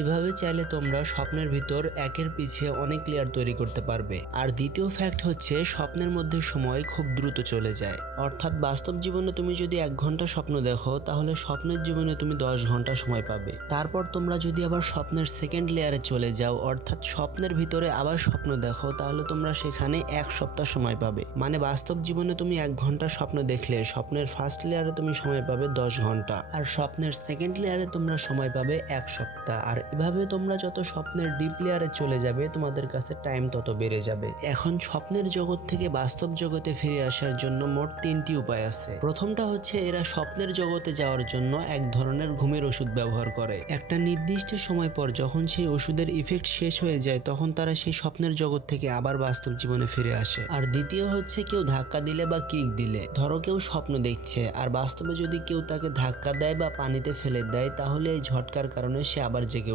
এভাবে চাইলে তোমরা স্বপ্নের ভিতর একের পিছে অনেক লেয়ার তৈরি করতে পারবে। আর দ্বিতীয় ফ্যাক্ট হচ্ছে স্বপ্নের মধ্যে সময় খুব দ্রুত চলে যায়। অর্থাৎ বাস্তব জীবনে তুমি যদি 1 ঘন্টা স্বপ্ন দেখো তাহলে স্বপ্নের জীবনে তুমি 10 ঘন্টা সময় পাবে। তারপর তোমরা যদি আবার স্বপ্নের সেকেন্ড লেয়ারে চলে যাও, অর্থাৎ স্বপ্নের ভিতরে আবার স্বপ্ন দেখো, তাহলে তোমরা সেখানে 1 সপ্তাহ সময় পাবে। মানে বাস্তব জীবনে তুমি 1 ঘন্টা স্বপ্ন দেখলে স্বপ্নের ফার্স্ট লেয়ারে তুমি সময় পাবে 10 ঘন্টা, আর স্বপ্নের সেকেন্ড লেয়ারে তোমরা সময় পাবে 1 সপ্তাহ। আর এভাবে তোমরা যত স্বপ্নের ডিপ লেয়ারে চলে যাবে তোমাদের কাছে টাইম তত বেড়ে যাবে। এখন স্বপ্নের জগৎ থেকে বাস্তব জগতে ফিরে আসার জন্য মোট 3টি উপায় আছে। প্রথমটা হচ্ছে এরা স্বপ্নের জগতে যাওয়ার জন্য এক ধরনের ঘুমের ওষুধ ব্যবহার করে। একটা নির্দিষ্ট সময় পর যখন সেই ওষুধের ইফেক্ট শেষ হয়ে যায় তখন তারা সেই স্বপ্নের জগৎ থেকে আবার বাস্তব জীবনে ফিরে আসে। আর দ্বিতীয় হচ্ছে কেউ ধাক্কা দিলে বা কিক দিলে, ধরো কেউ স্বপ্ন দেখছে আর বাস্তবে যদি কেউ তাকে ধাক্কা দেয় বা পানিতে ফেলে দেয় তাহলে এই ঝটকার কারণে সে আবার জেগে